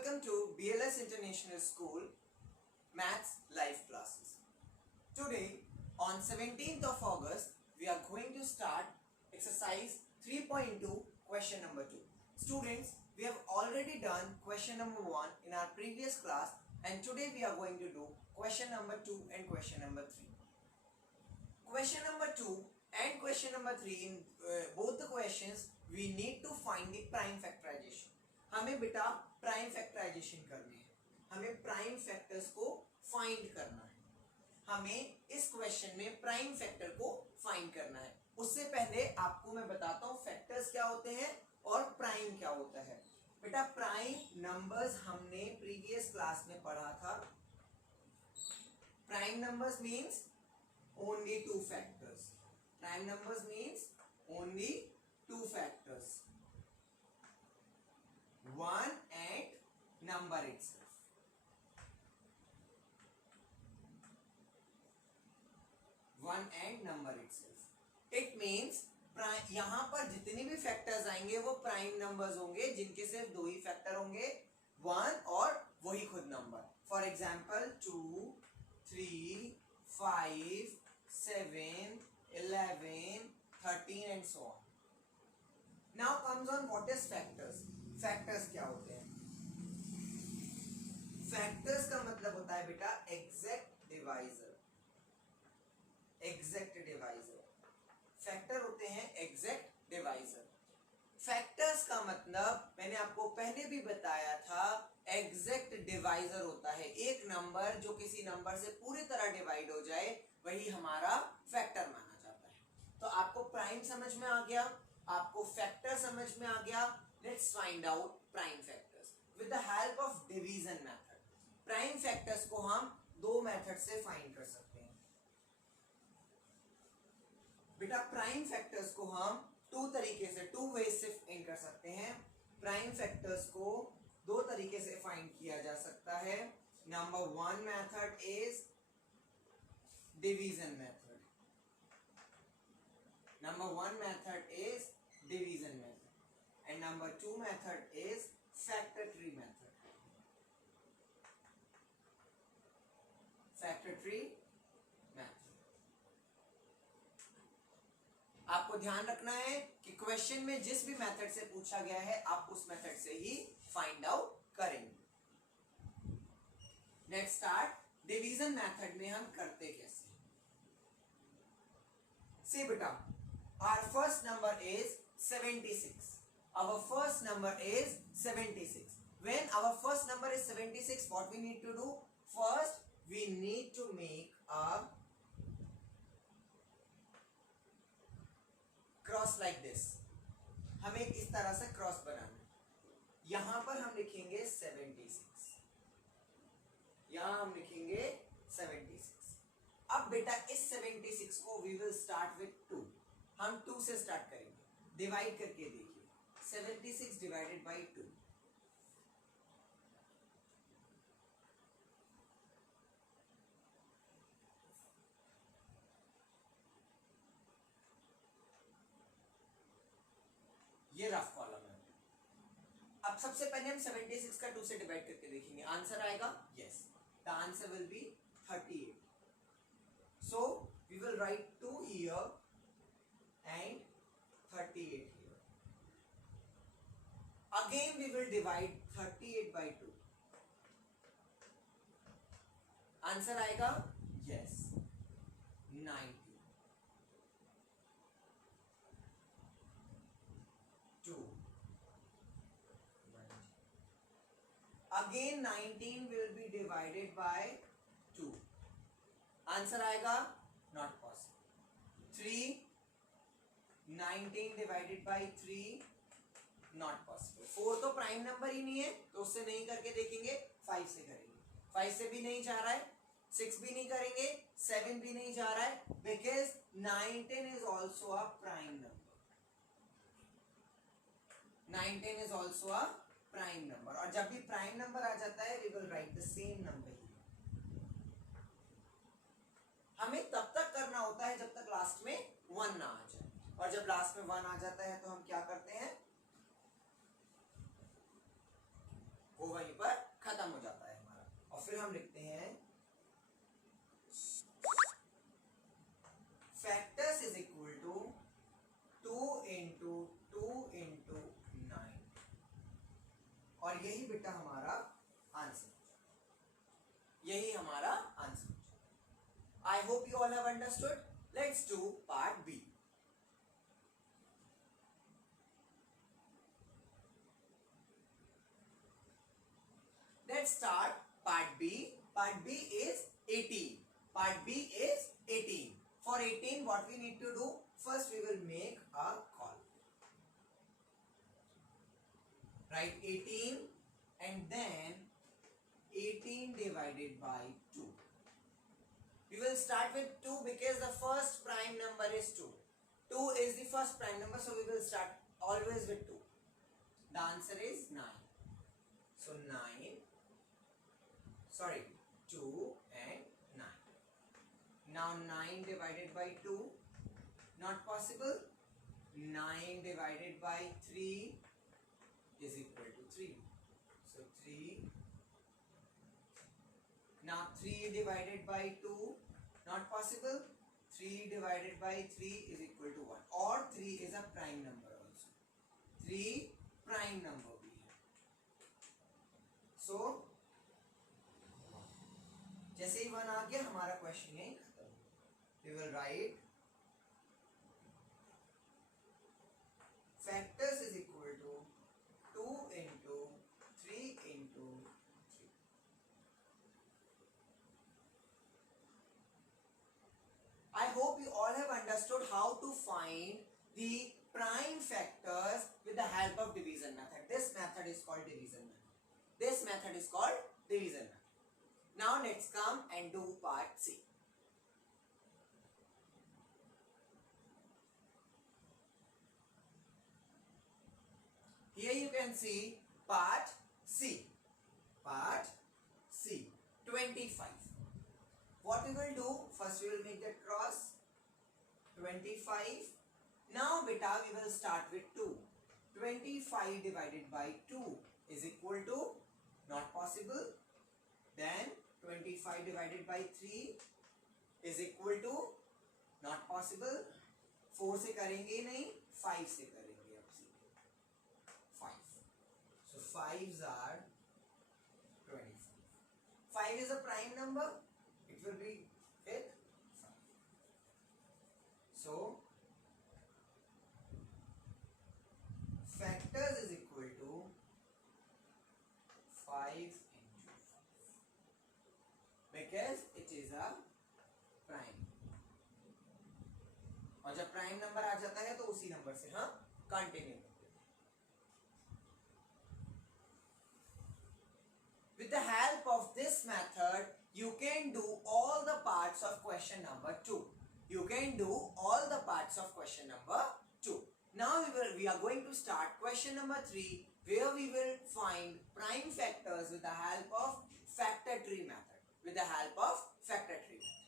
welcome to BLS International School Maths Live Classes. Today on 17th of August we are going to start exercise 3.2 question number 2. Students, we have already done question number 1 in our previous class and today we are going to do question number 2 and question number 3. Question number 2 and question number 3 in both the questions we need to find the prime factorization. हमें बेटा prime factorisation करनी है, हमें prime factors को फाइंड करना है, हमें इस क्वेश्चन में प्राइम फैक्टर को फाइंड करना है. उससे पहले आपको मैं बताता हूं फैक्टर्स क्या होते हैं और प्राइम क्या होता है. बेटा प्राइम नंबर्स हमने प्रीवियस क्लास में पढ़ा था. Prime numbers means only two factors. Prime numbers means only two factors, one and number itself. One and number itself. It means यहाँ पर जितने भी फैक्टर्स आएंगे वो प्राइम नंबर्स होंगे जिनके सिर्फ दो ही फैक्टर होंगे, वन और वही खुद number. For example 2, 3, 5, 7, 11, 13 and so on. Now comes on what is factors. Factors क्या होते हैं? फैक्टर्स का मतलब होता है बेटा exact divisor. Exact divisor factor होते हैं एग्जैक्ट डिवाइजर. फैक्टर्स का मतलब मैंने आपको पहले भी बताया था, एग्जैक्ट डिवाइजर होता है एक नंबर जो किसी नंबर से पूरी तरह डिवाइड हो जाए, वही हमारा फैक्टर माना जाता है. तो आपको प्राइम समझ में आ गया, आपको फैक्टर समझ में आ गया. Let's find out prime factors with the help of division method. Prime factors को हम दो मेथड से फाइंड कर सकते हैं. बेटा प्राइम फैक्टर्स को हम टू तरीके से, टू वेज से फाइंड कर सकते हैं. प्राइम फैक्टर्स को दो तरीके से फाइंड किया जा सकता है. Number one method is division method. Number one method is division method. And number two method is factor tree method. Factor tree method. आपको ध्यान रखना है कि क्वेश्चन में जिस भी मेथड से पूछा गया है आप उस मेथड से ही फाइंड आउट करेंगे. Next start. डिवीजन मेथड में हम करते कैसे? सी बेटा, our first number is 76. Our first number is 76. When our first number is 76, what we need to do? First, we need to make a cross like this. हमें इस तरह से क्रॉस बनाना है. यहां पर हम लिखेंगे 76, यहां हम लिखेंगे 76. अब बेटा इस 76 को we will start with 2. हम 2 से स्टार्ट करेंगे. डिवाइड करके देखिए, 76 divided by 2. ये रफ कॉलम है. अब सबसे पहले हम 76 का 2 से डिवाइड करके देखेंगे. आंसर आएगा yes. The answer will be 38. So we will write 2 here and 38 here. Again we will divide 38 by 2. आंसर आएगा yes 90. 2. Again 19 will be divided by 2. आंसर आएगा not possible. 3. 19 divided by 3 not possible. 4 तो प्राइम नंबर ही नहीं है तो उससे नहीं करके देखेंगे. 5 से करेंगे. 5 से भी नहीं जा रहा है, 6 भी नहीं करेंगे, 7 भी नहीं जा रहा है, because 19 is also a prime number. 19 is also a prime number. और जब भी प्राइम नंबर आ जाता है we will write the same number. हमें तब तक करना होता है जब तक लास्ट में 1 ना आ जाए, और जब लास्ट में 1 आ जाता है तो हम क्या करते हैं, वो वहीं पर बेटा हमारा आंसर, यही हमारा answer. I hope you all have understood. Let's do part B. Let's start part B. Part B is 18. Part B is 18. For 18, what we need to do? First, we will make a call. Write 18 and then 18 divided by 2. We will start with 2 because the first prime number is 2. 2 is the first prime number, so we will start always with 2. The answer is 9. So 2 and 9. Now 9 divided by 2, not possible. 9 divided by 3 is equal to 3. So 3. Now 3 divided by 2, not possible. 3 divided by 3 is equal to 1. Or 3 is a prime number also. 3 prime number we have. So जैसे ही 1 आ गया हमारा क्वेश्चन यही खत्म। We will write factors is equal to 2 into 3 into 3. I hope you all have understood how to find the prime factors with the help of division method. This method is called division method. This method is called division method. Now let's come and do part C. Here you can see part C. Part C. 25. What we will do? First we will make that cross. 25. Now beta we will start with 2. 25 divided by 2 is equal to, not possible. Then 25 divided by 3 is equal to, not possible. 4 से करेंगे नहीं, 5 से करेंगे अब सीधे 5. So 5s are 25. 5 is a prime number. It will be with 5. So factors is equal to 5 because it is a prime. और जब prime number आ जाता है तो उसी नंबर से हम कंटिन्यू करते हैं। With the help of this method, you can do all the parts of question number 2. You can do all the parts of question number 2. Now we are going to start question number 3, where we will find prime factors with the help of factor tree method. With the help of factor tree method.